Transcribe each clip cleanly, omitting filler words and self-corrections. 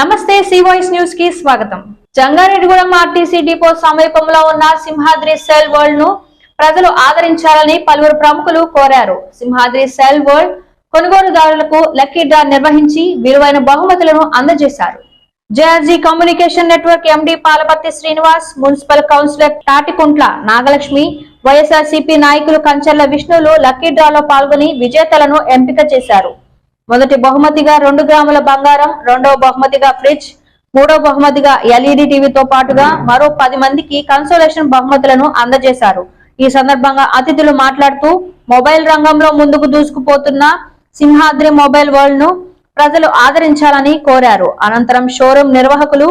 నమస్తే C voice news కి స్వాగతం. జంగారెడ్డిగూడెం ఆర్టీసీ డిపో సమీపంలో ఉన్న సింహాద్రి సెల్ వరల్డ్ ను ప్రజలు ఆదరించాలని పలువురు ప్రముఖులు కోరారు. సింహాద్రి సెల్ వరల్డ్ కొనుగోలుదారులకు లక్కీ డ్రా నిర్వహించి విలువైన బహుమతులను అందజేశారు. JRG communication network MD Palaparthi Srinivas, municipal councillor Tatikuntla Nagalakshmi, YSRCP నాయకులు కంచర్ల విష్ణులు లక్కీ డ్రాలో పాల్గొని విజేతలను ఎంపిక చేశారు. మొదటి బహుమతిగా 2 గ్రాముల బంగారం, రెండవ బహుమతిగా ఫ్రిడ్జ్, మూడవ బహుమతిగా ఎల్ఈడి టీవీతో పాటుగా మరో 10 మందికి కన్సోలేషన్ బహుమతులను అందజేశారు. ఈ సందర్భంగా అతిథులు మాట్లాడుతూ మొబైల్ రంగంలో ముందుకు దూసుకుపోతున్న సింహాద్రి మొబైల్ వరల్డ్ ను ప్రజలు ఆదరించాలని కోరారు. అనంతరం షోరూం నిర్వాహకులు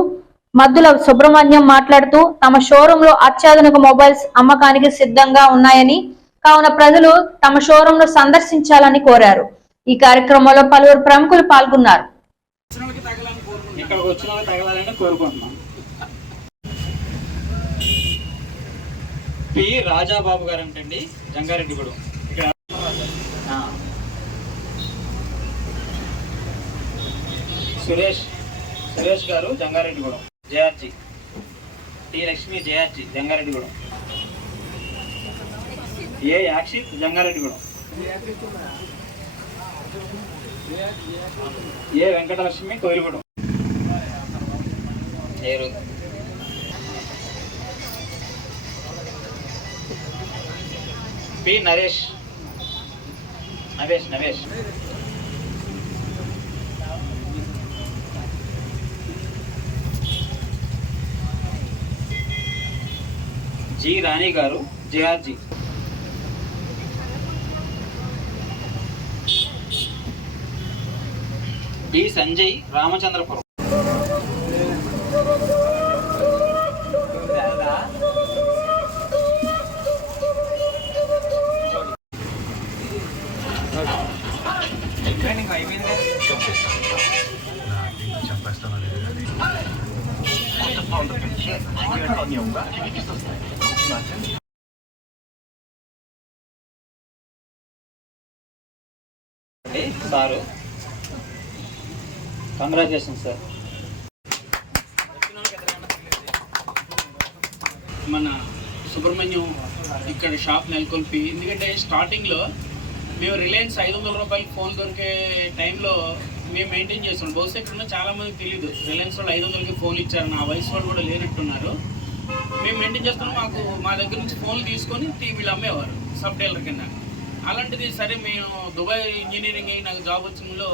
మద్దుల సుబ్రహ్మణ్యం మాట్లాడుతూ తమ షోరూం లో అత్యాధునిక మొబైల్స్ అమ్మకానికి సిద్ధంగా ఉన్నాయని, కావున ప్రజలు తమ షోరూం ను సందర్శించాలని కోరారు. ఈ కార్యక్రమంలో పలువురు ప్రముఖులు పాల్గొన్నారు. పి రాజాబాబు గారు అంటండి, జంగారెడ్డిగూడెం. ఇక్కడ సురేష్ గారు, Jangareddygudem. JRG T Lakshmi, JRG Jangareddygudem. A Yakshith, Jangareddygudem. A Venkatalakshmi, Koyilagudem. P Navesh. G Rani గారు, JRG. D Sanjay, Ramachandrapuram. Sir, congratulation sir. మన సుబ్రహ్మణ్యం ఇక్కడ షాప్ నెలకొల్పి, ఎందుకంటే స్టార్టింగ్లో మేము రిలయన్స్ 500 రూపాయలకి ఫోన్ దొరికే టైంలో మేము మెయింటైన్ చేస్తున్నాం. బహుశా ఇక్కడ చాలామందికి తెలియదు రిలయన్స్ వాళ్ళు 500కి ఫోన్లు ఇచ్చారు. నా వయసు వాళ్ళు కూడా లేనట్టున్నారు. మేము మెయింటైన్ చేస్తున్నాం. మా దగ్గర నుంచి ఫోన్లు తీసుకొని టీవీలు అమ్మేవారు సబ్ డీలర్ కింద. అలాంటిది సరే మేము దుబాయ్ ఇంజనీరింగ్ అయ్యి నాకు జాబ్ వచ్చినలో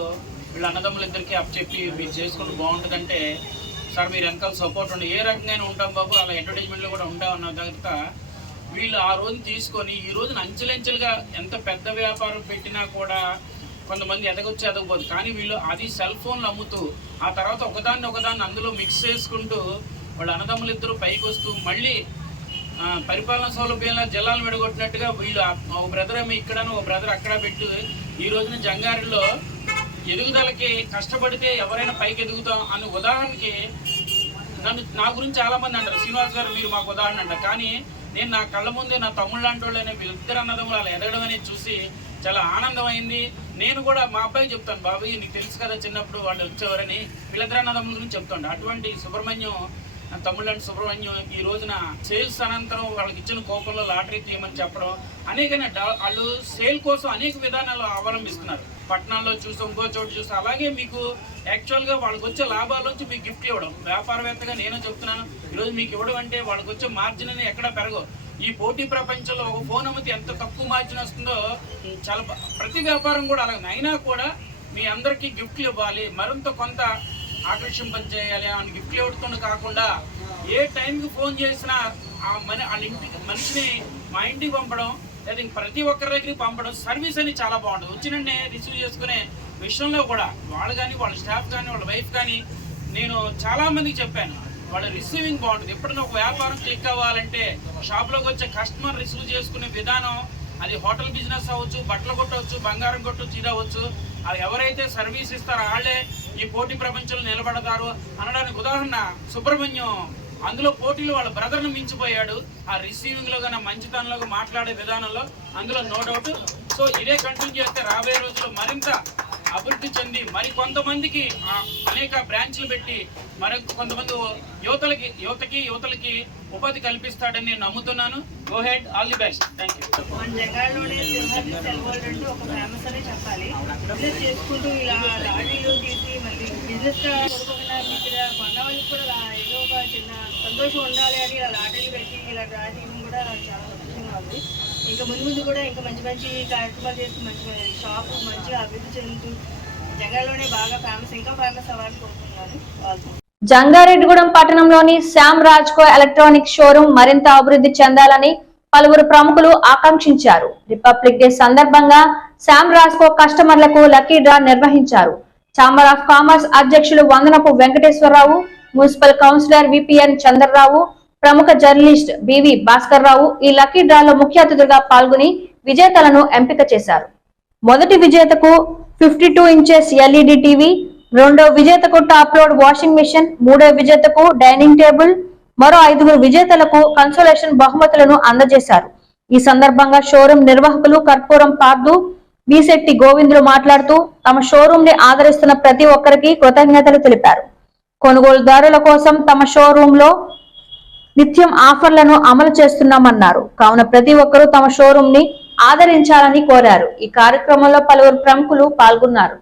వీళ్ళ అన్నదమ్ములిద్దరికీ చెప్పి మీరు చేసుకుంటూ బాగుంటుందంటే, సార్ మీరు వెనకాల సపోర్ట్ ఉండి ఏ రకంగా ఉంటాం బాబు, అలా అడ్వర్టైజ్మెంట్లో కూడా ఉంటామన్న తర్వాత వీళ్ళు ఆ రోజు తీసుకొని ఈ రోజున అంచెలంచెలుగా ఎంత పెద్ద వ్యాపారం పెట్టినా కూడా కొంతమంది ఎదగొచ్చు. కానీ వీళ్ళు అది సెల్ ఫోన్లు అమ్ముతూ ఆ తర్వాత ఒకదాన్ని అందులో మిక్స్ చేసుకుంటూ వాళ్ళ అన్నదమ్ములిద్దరూ పైకి వస్తూ మళ్ళీ పరిపాలన సౌలభ్యంలో జిల్లాలు విడగొట్టినట్టుగా వీళ్ళు ఒక బ్రదర్ ఏమో ఇక్కడ, ఒక బ్రదర్ అక్కడ పెట్టి ఈ రోజున జంగారెడ్డిలో ఎదుగుదలకి కష్టపడితే ఎవరైనా పైకి ఎదుగుతాం అనే ఉదాహరణకి నా గురించి చాలామంది అంటారు, శ్రీనివాస్ గారు మీరు మాకు ఉదాహరణ అంటారు. కానీ నేను నా కళ్ళ ముందే నా తమ్ముళ్ళు లాంటి వాళ్ళనే వీళ్ళిద్దరు అన్నదమ్ములు అలా ఎదగడం అనేది చూసి చాలా ఆనందమైంది. నేను కూడా మా అబ్బాయి చెప్తాను, బాబాయ్ నీకు తెలుసు కదా చిన్నప్పుడు వాళ్ళు వచ్చేవారని, వీళ్ళిద్దరు అన్నదమ్ముల గురించి చెప్తాను. అటువంటి సుబ్రహ్మణ్యం, నా తమ్ముళ్ళంటి సుబ్రహ్మణ్యం ఈ రోజున సేల్స్ అనంతరం వాళ్ళకి ఇచ్చిన కోపంలో లాటరీ తీయమని చెప్పడం, వాళ్ళు సేల్ కోసం అనేక విధానాలు అవలంబిస్తున్నారు. పట్టణాల్లో చూసి ఇంకో చోటు చూసి, అలాగే మీకు యాక్చువల్గా వాళ్ళకి వచ్చే లాభాల నుంచి మీకు గిఫ్ట్లు ఇవ్వడం. వ్యాపారవేత్తగా నేను చెప్తున్నాను, ఈరోజు మీకు ఇవ్వడం అంటే వాళ్ళకి వచ్చే మార్జిన్ అనేది ఎక్కడా పెరగవు. ఈ పోటీ ప్రపంచంలో ఒక ఫోన్ అమ్మితే ఎంత తక్కువ మార్జిన్ వస్తుందో చాలా ప్రతి వ్యాపారం కూడా అలాగే. అయినా కూడా మీ అందరికీ గిఫ్ట్లు ఇవ్వాలి, మరింత కొంత ఆకర్షింపజేయాలి అని గిఫ్ట్లు ఇవ్వడం కాకుండా ఏ టైంకి ఫోన్ చేసినా వాళ్ళ ఇంటికి మనిషిని మా ఇంటికి పంపడం, లేదా ప్రతి ఒక్కరి దగ్గరికి పంపడం, సర్వీస్ అని చాలా బాగుంటుంది. వచ్చినంటే రిసీవ్ చేసుకునే విషయంలో కూడా వాళ్ళు కానీ, వాళ్ళ స్టాఫ్ కానీ, వాళ్ళ వైఫ్ కానీ, నేను చాలామందికి చెప్పాను వాళ్ళ రిసీవింగ్ బాగుంటుంది. ఎప్పుడైనా ఒక వ్యాపారం క్లిక్ అవ్వాలంటే షాప్లోకి వచ్చే కస్టమర్ రిసీవ్ చేసుకునే విధానం, అది హోటల్ బిజినెస్ అవ్వచ్చు, బట్టలు కొట్టవచ్చు, బంగారం కొట్టవచ్చు, ఇది అవ్వచ్చు, అది ఎవరైతే సర్వీస్ ఇస్తారో వాళ్ళే ఈ పోటీ ప్రపంచంలో నిలబడతారు అనడానికి ఉదాహరణ సుబ్రహ్మణ్యం. అందులో పోటీలో వాళ్ళ బ్రదర్ను మించిపోయాడు. ఆ రిసీవింగ్లో కానీ మంచితనంలో మాట్లాడే విధానంలో అందులో నో డౌట్. సో ఇదే కంటిన్యూ చేస్తే రాబోయే రోజుల్లో మరింత అభివృద్ధి చెంది మరి కొంతమందికి అనేక బ్రాంచ్లు పెట్టి మరి కొంతమంది యువతకి ఉపాధి కల్పిస్తాడని నేను నమ్ముతున్నాను. Go head, all the best. Thank you. మన జంగాల్లోనే సింహాద్రి సెల్ వరల్డ్ అంటూ ఒక ఫేమస్ అనే చెప్పాలి. బిజినెస్ చేసుకుంటూ ఇలా లారీలు తీసి మళ్ళీ బిజినెస్ గా కొనుక్కున్న ఇక్కడ కొన్న వాళ్ళకి కూడా ఏదో ఒక చిన్న సంతోషం ఉండాలి అని ఇలా లాటరీలు పెట్టి ఇలా డ్రా చేయడం కూడా చాలా సంతోషంగా ఉంది. ఇంకా ముందు కూడా ఇంకా మంచి మంచి కార్యక్రమాలు చేసి మంచి షాప్ మంచిగా అభివృద్ధి చెందుతూ జంగాల్లోనే బాగా ఫేమస్, ఇంకా ఫేమస్ అవ్వాలని కోరుకుంటున్నాను. వాళ్ళు జంగారెడ్డిగూడెం పట్టణంలోని శ్యామ్ రాజ్కో ఎలక్ట్రానిక్ షోరూం మరింత అభివృద్ధి చెందాలని పలువురు ప్రముఖులు ఆకాంక్షించారు. రిపబ్లిక్ డే సందర్భంగా శ్యామ్ రాజ్కో కస్టమర్లకు లక్కీ డ్రా నిర్వహించారు. ఛాంబర్ ఆఫ్ కామర్స్ అధ్యక్షులు Vandanapu Venkateswararao, municipal councillor VPN Chandrarao, ప్రముఖ జర్నలిస్ట్ బివి భాస్కర్ రావు ఈ లక్కీ డ్రాలో ముఖ్య అతిథులుగా పాల్గొని విజేతలను ఎంపిక చేశారు. మొదటి విజేతకు 52 ఇంచెస్ ఎల్ఈడి టీవీ, రెండో విజేతకు టాప్ లోడ్ వాషింగ్ మిషన్, మూడో విజేతకు డైనింగ్ టేబుల్, మరో 5 విజేతలకు కన్సోలేషన్ బహుమతులను అందజేశారు. ఈ సందర్భంగా షోరూం నిర్వాహకులు కర్పూరం పార్దు, బీశెట్టి గోవిందులు మాట్లాడుతూ తమ షోరూం ని ఆదరిస్తున్న ప్రతి ఒక్కరికి కృతజ్ఞతలు తెలిపారు. కొనుగోలుదారుల కోసం తమ షోరూం లో నిత్యం ఆఫర్లను అమలు చేస్తున్నామన్నారు. కావున ప్రతి ఒక్కరూ తమ షోరూం ని ఆదరించాలని కోరారు. ఈ కార్యక్రమంలో పలువురు ప్రముఖులు పాల్గొన్నారు.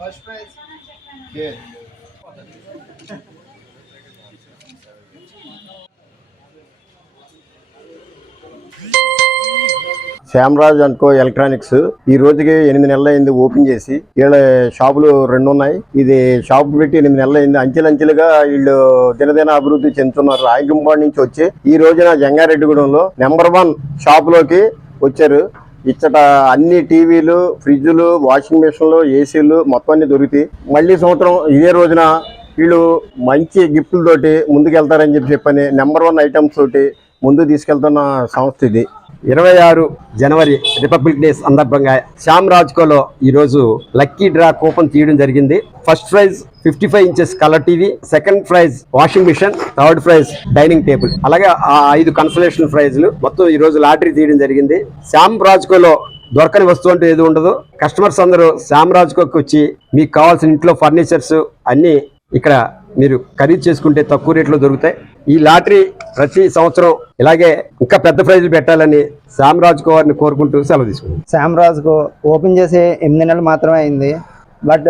First prize Shyam Raj and co electronics ఈ రోజుకి 8 నెలలు అయింది ఓపెన్ చేసి. వీళ్ళ షాపులు 2 ఉన్నాయి. ఇది షాప్ పెట్టి 8 నెలలు అయింది. అంచెలంచెలుగా వీళ్ళు దినదిన అభివృద్ధి చెందుతున్నారు. రాయకుంపాడు నుంచి వచ్చి ఈ రోజున జంగారెడ్డిగూడెంలో నెంబర్ 1 షాపులోకి వచ్చారు. ఇచ్చట అన్ని టీవీలు, ఫ్రిడ్జ్లు, వాషింగ్ మిషన్లు, ఏసీలు మొత్తం అన్ని దొరుకుతాయి. మళ్ళీ సంవత్సరం ఇదే రోజున వీళ్ళు మంచి గిఫ్ట్లతోటి ముందుకెళ్తారని చెప్పని నెంబర్ 1 ఐటమ్స్ తోటి ముందు తీసుకెళ్తున్న సంస్థ ఇది. 26 జనవరి రిపబ్లిక్ డే సందర్భంగా శ్యామ్ రాజ్కోలో ఈరోజు లక్కీ డ్రా కూపన్ తీయడం జరిగింది. First prize 55 inches colour TV, second prize washing machine, third prize dining table, అలాగే 5 కన్సలేషన్ ప్రైజ్లు మొత్తం ఈ రోజు లాటరీ తీయడం జరిగింది. శ్యామ్ రాజ్కోలో దొరకని వస్తువు అంటూ ఏది ఉండదు. కస్టమర్స్ అందరూ శ్యామ్ రాజ్కోకి వచ్చి మీకు కావాల్సిన ఇంట్లో ఫర్నిచర్స్ అన్ని ఇక్కడ మీరు ఖరీదు చేసుకుంటే తక్కువ రేట్లో దొరుకుతాయి. ఈ లాటరీ ప్రతి సంవత్సరం ఇలాగే ఇంకా పెద్ద ప్రైజులు పెట్టాలని శ్యామ్ రాజ్కో వారిని కోరుకుంటూ సెలవు తీసుకుంటాం. శ్యామ్ రాజ్కో ఓపెన్ చేసి 8 నెలలు మాత్రమే అయింది. బట్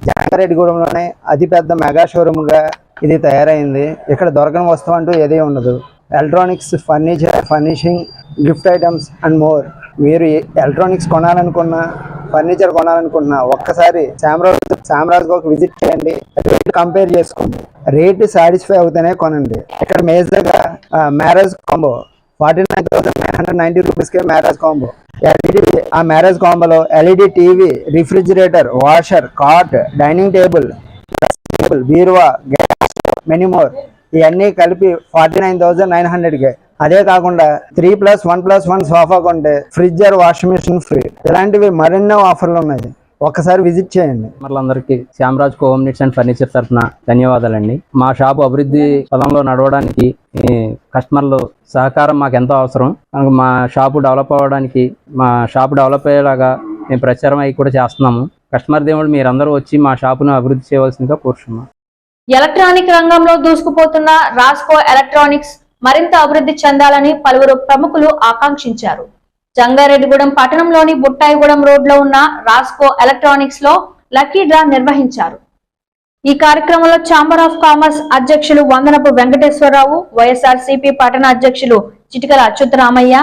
జంగారెడ్డిగూడెంలోనే అతిపెద్ద మెగా షోరూమ్గా ఇది తయారైంది. ఇక్కడ దొరకని వస్తువు అంటూ ఏదీ ఉండదు. Electronics, furniture, furnishing, gift items and more. మీరు ఎలక్ట్రానిక్స్ కొనాలనుకున్నా, ఫర్నిచర్ కొనాలనుకున్నా ఒక్కసారి శ్యామ్ రాజ్కోకి విజిట్ చేయండి. రేట్ కంపేర్ చేసుకోండి. రేట్ సాటిస్ఫై అవుతేనే కొనండి. ఇక్కడ మేజర్గా మ్యారేజ్ కాంబో 49,990 రూపీస్కే మ్యారేజ్ కాంబో. ఆ మ్యారేజ్ కాంబోలో LED TV, refrigerator, washer, cot, dining table, బీరువా, గ్యాస్, మెనీమోర్ ఇవన్నీ కలిపి 49,900కే. అదే కాకుండా 3+1+1 సోఫా కొంటే fridge or washing machine free. ఇలాంటివి మరెన్నో ఆఫర్లు ఉన్నాయి. ఒక్కసారి విజిట్ చేయండి. అందరికీ Shyam Rajco home needs and furniture తరఫున ధన్యవాదాలండి. మా షాపు అభివృద్ధి పదంలో నడవడానికి కస్టమర్లు సహకారం మాకు ఎంతో అవసరం. మా షాపు డెవలప్ అవ్వడానికి, మా షాపు డెవలప్ అయ్యేలాగా మేము ప్రచారం అవి కూడా చేస్తున్నాము. కస్టమర్ దేవుడు మీరందరూ వచ్చి మా షాపును అభివృద్ధి చేయవలసిందిగా కోరుతున్నాం. ఎలక్ట్రానిక్ రంగంలో దూసుకుపోతున్న రాజ్కో ఎలక్ట్రానిక్స్ మరింత అభివృద్ధి చెందాలని పలువురు ప్రముఖులు ఆకాంక్షించారు. జంగారెడ్డిగూడెం పట్టణంలోని బుట్టాయిగూడెం రోడ్ లో ఉన్న రాజ్కో ఎలక్ట్రానిక్స్ లో లక్కీ డ్రా నిర్వహించారు. ఈ కార్యక్రమంలో ఛాంబర్ ఆఫ్ కామర్స్ అధ్యక్షులు వందనపు వెంకటేశ్వరరావు, వైఎస్ఆర్సీపీ పట్టణ అధ్యక్షులు Chitikala Achyutaramayya,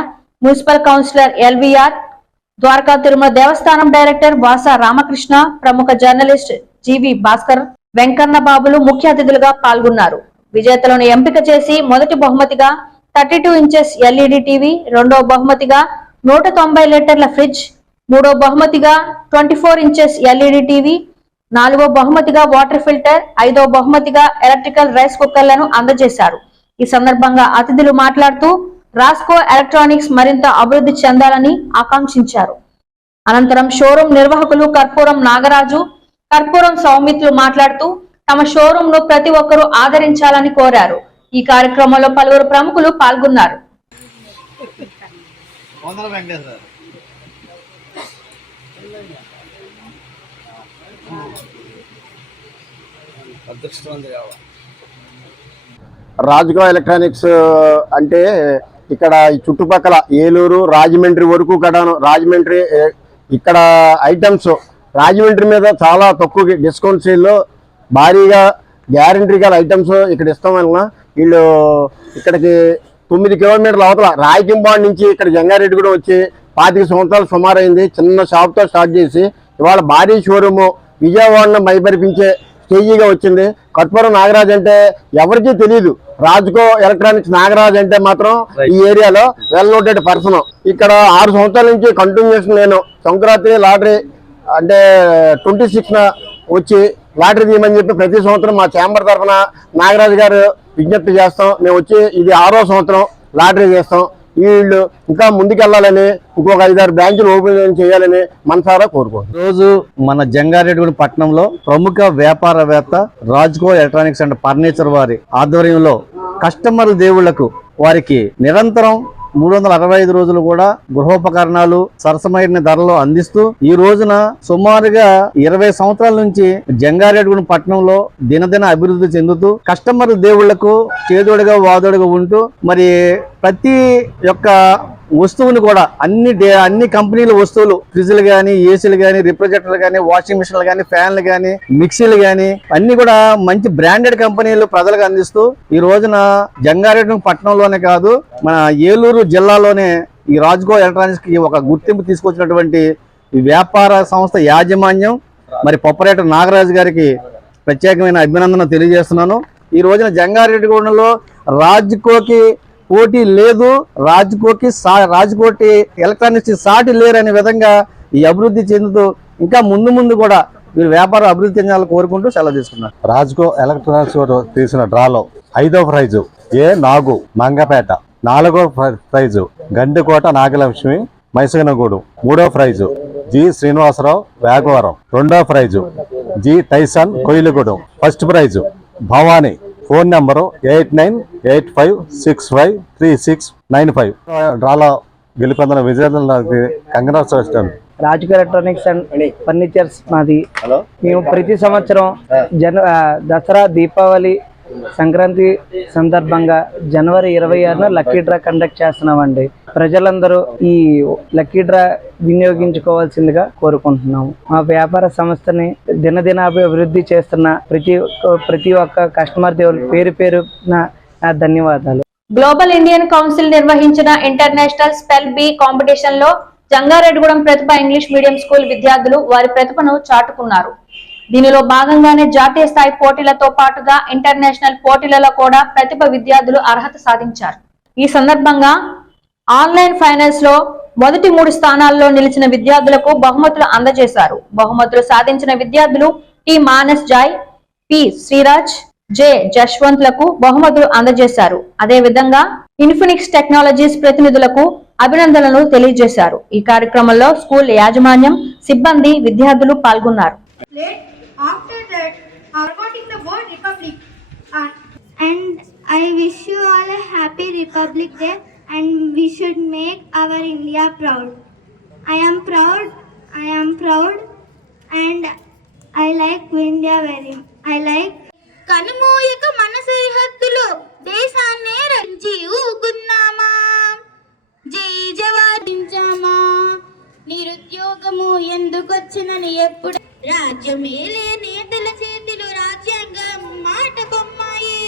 municipal councillor LVR, Dwaraka Tirumala దేవస్థానం డైరెక్టర్ వాసా రామకృష్ణ, ప్రముఖ జర్నలిస్ట్ జీవి భాస్కర్, వెంకన్న బాబులు ముఖ్య అతిథులుగా పాల్గొన్నారు. విజేతలను ఎంపిక చేసి మొదటి బహుమతిగా 32 ఇంచెస్ ఎల్ఈడి టీవీ, రెండవ బహుమతిగా 190 లీటర్ల ఫ్రిడ్జ్, మూడవ బహుమతిగా 24 ఇంచెస్ ఎల్ఈడి టీవీ, నాలుగో బహుమతిగా వాటర్ ఫిల్టర్, ఐదవ బహుమతిగా ఎలక్ట్రికల్ రైస్ కుక్కర్లను అందజేశారు. ఈ సందర్భంగా అతిథులు మాట్లాడుతూ రాస్కో ఎలక్ట్రానిక్స్ మరింత అభివృద్ధి చెందాలని ఆకాంక్షించారు. అనంతరం షోరూం నిర్వాహకులు కర్పూరం నాగరాజు, కర్పూరం సౌమిత్రులు మాట్లాడుతూ తమ షోరూం ను ప్రతి ఒక్కరూ ఆదరించాలని కోరారు. ఈ కార్యక్రమంలో పలువురు ప్రముఖులు పాల్గొన్నారు. రాజ్కో ఎలక్ట్రానిక్స్ అంటే ఇక్కడ ఈ చుట్టుపక్కల ఏలూరు, రాజమండ్రి వరకు కూడాను, రాజమండ్రి ఇక్కడ ఐటమ్స్ రాజమండ్రి మీద చాలా తక్కువ డిస్కౌంట్ సేల్లో భారీగా గ్యారంటీ గల ఐటమ్స్ ఇక్కడ ఇస్తాం వలన వీళ్ళు ఇక్కడికి 9 కిలోమీటర్ల అవతల రాయకింబాడ్ నుంచి ఇక్కడ జంగారెడ్డి కూడా వచ్చి 25 సంవత్సరాలు సుమారు అయింది. చిన్న షాప్తో స్టార్ట్ చేసి ఇవాళ భారీ షోరూము విజయవాడను మైపరిపించే స్టేజీగా వచ్చింది. కర్పూరం నాగరాజ్ అంటే ఎవరికీ తెలియదు, రాజ్కో ఎలక్ట్రానిక్స్ నాగరాజ్ అంటే మాత్రం ఈ ఏరియాలో వెల్ నోటెడ్ పర్సన్. ఇక్కడ 6 సంవత్సరాల నుంచి కంటిన్యూషన్ నేను సంక్రాంతి లాటరీ అంటే 26న వచ్చి లాటరీ తీయమని చెప్పి ప్రతి సంవత్సరం మా ఛాంబర్ తరఫున నాగరాజు గారు విజ్ఞప్తి చేస్తాం. మేము వచ్చి ఇది 6వ సంవత్సరం లాటరీ చేస్తాం. వీళ్ళు ఇంకా ముందుకెళ్లాలని, ఇంకొక 5-6 బ్రాంచులు ఓపెన్ చేయాలని మనసారా కోరుకుంటున్నాం. రోజు మన జంగారెడ్డిగూడెం పట్టణంలో ప్రముఖ వ్యాపారవేత్త రాజ్కో ఎలక్ట్రానిక్స్ అండ్ ఫర్నిచర్ వారి ఆధ్వర్యంలో కస్టమర్ దేవుళ్లకు వారికి నిరంతరం 365 రోజులు కూడా గృహోపకరణాలు సరసమైన ధరలో అందిస్తూ ఈ రోజున సుమారుగా 20 సంవత్సరాల నుంచి జంగారెడ్డిగూడెం పట్టణంలో దినదిన అభివృద్ధి చెందుతూ కస్టమర్ దేవుళ్లకు చేదోడుగా వాదోడుగా ఉంటూ మరి ప్రతి యొక్క వస్తువుని కూడా అన్ని కంపెనీల వస్తువులు, ఫ్రిడ్జ్లు కానీ, ఏసీలు కానీ, రిఫ్రిజరేటర్లు కానీ, వాషింగ్ మిషన్లు కానీ, ఫ్యాన్లు కానీ, మిక్సీలు కానీ అన్ని కూడా మంచి బ్రాండెడ్ కంపెనీలు ప్రజలకు అందిస్తూ ఈ రోజున జంగారెడ్డి పట్టణంలోనే కాదు మన ఏలూరు జిల్లాలోనే ఈ రాజ్కో ఎలక్ట్రానిక్స్ కి ఒక గుర్తింపు తీసుకొచ్చినటువంటి ఈ వ్యాపార సంస్థ యాజమాన్యం మరి పొప్పరేటర్ నాగరాజు గారికి ప్రత్యేకమైన అభినందన తెలియజేస్తున్నాను. ఈ రోజున జంగారెడ్డిగూడెంలో రాజ్కోకి పోటీ లేదు, రాజ్కోటి ఎలక్ట్రానిక్స్ సాటి లేరనే విధంగా ఈ అభివృద్ధి చెందుతూ ఇంకా ముందు కూడా వీరు వ్యాపారం అభివృద్ధి చెందాలని కోరుకుంటూ సెలవు తీసుకున్నారు. రాజ్కో ఎలక్ట్రానిక్స్ తీసిన డ్రాలో 5వ ప్రైజు నాగు మంగపేట, 4వ ప్రైజు గండికోట నాగలక్ష్మి మైసగనగూడు, 3వ ప్రైజు జి శ్రీనివాసరావు వేగవరం, 2వ prize G Tyson Koyilagudem, 1st prize Bhavani. Phone number 8985653695. డ్రాలో గెలుపొందిన విజేతలకి congratulation. Rajco electronics and furnitures మాది. మేము ప్రతి సంవత్సరం దసరా, దీపావళి, సంక్రాంతి సందర్భంగా జనవరి 26న లక్కీ డ్రా కండక్ట్ చేస్తున్నామండి. ప్రజలందరూ ఈ లక్కీ డ్రా వినియోగించుకోవాల్సిందిగా కోరుకుంటున్నాము. మా వ్యాపార సంస్థని దినదినాభివృద్ధి చేస్తున్న ప్రతి ఒక్క కస్టమర్ దేవులు పేరు నా ధన్యవాదాలు. గ్లోబల్ ఇండియన్ కౌన్సిల్ నిర్వహించిన ఇంటర్నేషనల్ స్పెల్ బీ కాంపిటీషన్ లో జంగారెడ్డిగూడెం ప్రతిభ ఇంగ్లీష్ మీడియం స్కూల్ విద్యార్థులు వారి ప్రతిభను చాటుకున్నారు. దీనిలో భాగంగానే జాతీయ స్థాయి పోటీలతో పాటుగా ఇంటర్నేషనల్ పోటీలలో కూడా ప్రతిభ విద్యార్థులు అర్హత సాధించారు. ఈ సందర్భంగా ఆన్లైన్ ఫైనల్స్ లో మొదటి 3 స్థానాల్లో నిలిచిన విద్యార్థులకు బహుమతులు అందజేశారు. బహుమతులు సాధించిన విద్యార్థులు T Manas Joy, P Sriraj, J Jashwanth లకు బహుమతులు అందజేశారు. అదే విధంగా ఇన్ఫినిక్స్ టెక్నాలజీస్ ప్రతినిధులకు అభినందనలు తెలియజేశారు. ఈ కార్యక్రమంలో స్కూల్ యాజమాన్యం, సిబ్బంది, విద్యార్థులు పాల్గొన్నారు. After that, forgetting the word Republic, and I wish you all a happy Republic Day, and we should make our India proud. I am proud, and I like India very much. I like కనుమూయక మన సరిహద్దులు దేశాన్నే రంచి ఊగున్నామా, జై జవాదించామా, నిరుద్యోగము ఎందుకొచ్చినని ఎప్పుడు రాజ్యమేలే నేతల చేతులు రాజ్యాంగం మాట Bommai.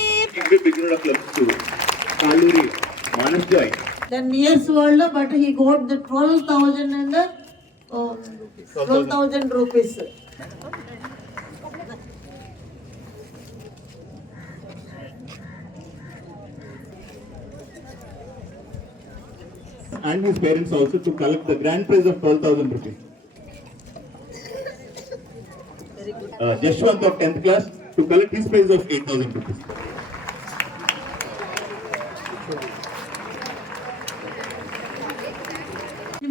10 years old, but he got the 12,000 and the 12,000 rupees. and his parents also to collect the grand prize of 12,000 rupees. Jashwant of 10th class to collect his prize of 8,000 rupees.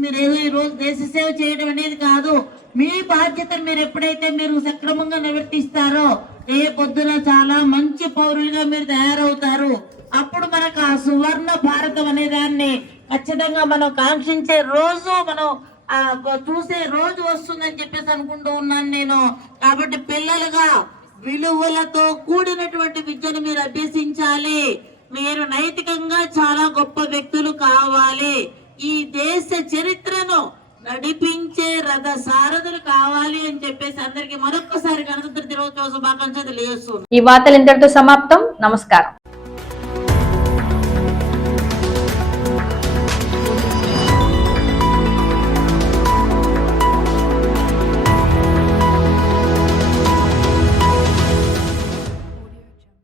మీరేదో ఈ రోజు దేశ సేవ చేయడం అనేది కాదు, మీ బాధ్యతను మీరు ఎప్పుడైతే మీరు సక్రమంగా నిర్వర్తిస్తారో ఏ పొద్దున చాలా మంచి పౌరులుగా మీరు తయారవుతారు. అప్పుడు మనకు ఆ సువర్ణ భారతం అనే దాన్ని ఖచ్చితంగా మనం కాంక్షించే రోజు మనం చూసే రోజు వస్తుందని చెప్పేసి అనుకుంటూ ఉన్నాను నేను. కాబట్టి పిల్లలుగా విలువలతో కూడినటువంటి విద్యను మీరు అభ్యసించాలి. మీరు నైతికంగా చాలా గొప్ప వ్యక్తులు కావాలి. ఈ దేశ చరిత్రను నడిపించే రథ సారథులు కావాలి అని చెప్పేసి అందరికి మరొక్కసారి గణతంత్ర దినోత్సవ శుభాకాంక్షలు తెలియజేస్తున్నాను. ఈ వార్తలు ఇంతటితో సమాప్తం. నమస్కారం.